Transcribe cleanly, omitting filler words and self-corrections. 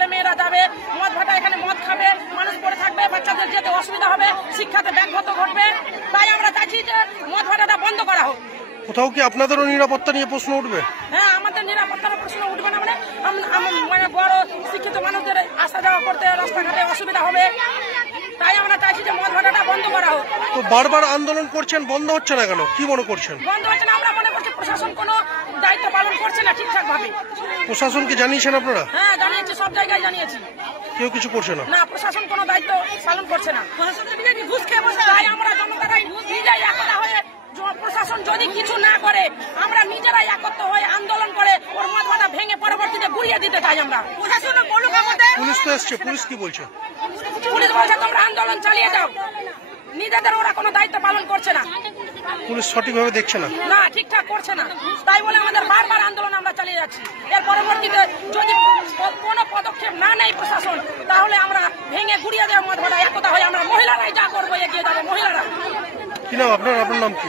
ছেলে মেয়েরা যাবে, মদ ভাটা এখানে মদ খাবে, মানুষ পড়ে থাকবে, বাচ্চাদের যেতে অসুবিধা হবে, শিক্ষাতে ব্যাঘাত ঘটবে। তাই আমরা চাইছি যে মদ ভাটাটা বন্ধ করা হোক। কোথাও কি আপনাদেরও নিরাপত্তা নিয়ে প্রশ্ন উঠবে? হ্যাঁ, আমাদের নিরাপত্তার প্রশ্ন উঠবে না, মানে বড় শিক্ষিত মানুষদের আসা যাওয়া করতে রাস্তাঘাটে অসুবিধা হবে। তাই আমরা চাইছি যে মদ ভাটাটা বন্ধ করা হোক। তো বারবার আন্দোলন করছেন, বন্ধ হচ্ছে না কেন? কি মনে করছেন? বন্ধ হচ্ছে না, আমরা মনে করছি প্রশাসন কোনো দায়িত্ব পালন করছে না ঠিকঠাক ভাবে। প্রশাসনকে জানিয়েছেন আপনারা? হ্যাঁ, জানিয়েছি, সব জায়গায় জানিয়েছি। কেউ কিছু করছে না? না, প্রশাসন কোনো দায়িত্ব পালন করছে না। ঘুষ খেয়ে বসে। তাই আমরা জনতারাই নিজেরাই একতা হয়ে, প্রশাসন যদি কিছু না করে আমরা নিজেরাই একত্র হয়ে আন্দোলন করে ওর মদ ভাটা ভেঙে পরবর্তীতে গুড়িয়ে দিতে চাই আমরা। প্রশাসন বলুক আমাদের। পুলিশ তো এসছে, পুলিশ কি বলছে? পুলিশ বলছে তোমরা আন্দোলন চালিয়ে যাও, নিজেদের ওরা কোনো দায়িত্ব পালন করছে না। পুলিশ সঠিকভাবে দেখছে না? না, ঠিকঠাক করছে না। তাই বলে আমাদের বারবার আন্দোলন আমরা চালিয়ে যাচ্ছি। এর পরবর্তীতে যদি কোনো পদক্ষেপ না নেয় প্রশাসন, তাহলে আমরা ভেঙে গুড়িয়ে দেওয়া মদ ভাটা একতা হয়ে আমরা মহিলারাই যা করবো, এগিয়ে যাবে মহিলারা। কি নাম আপনার? আপনার নাম কি?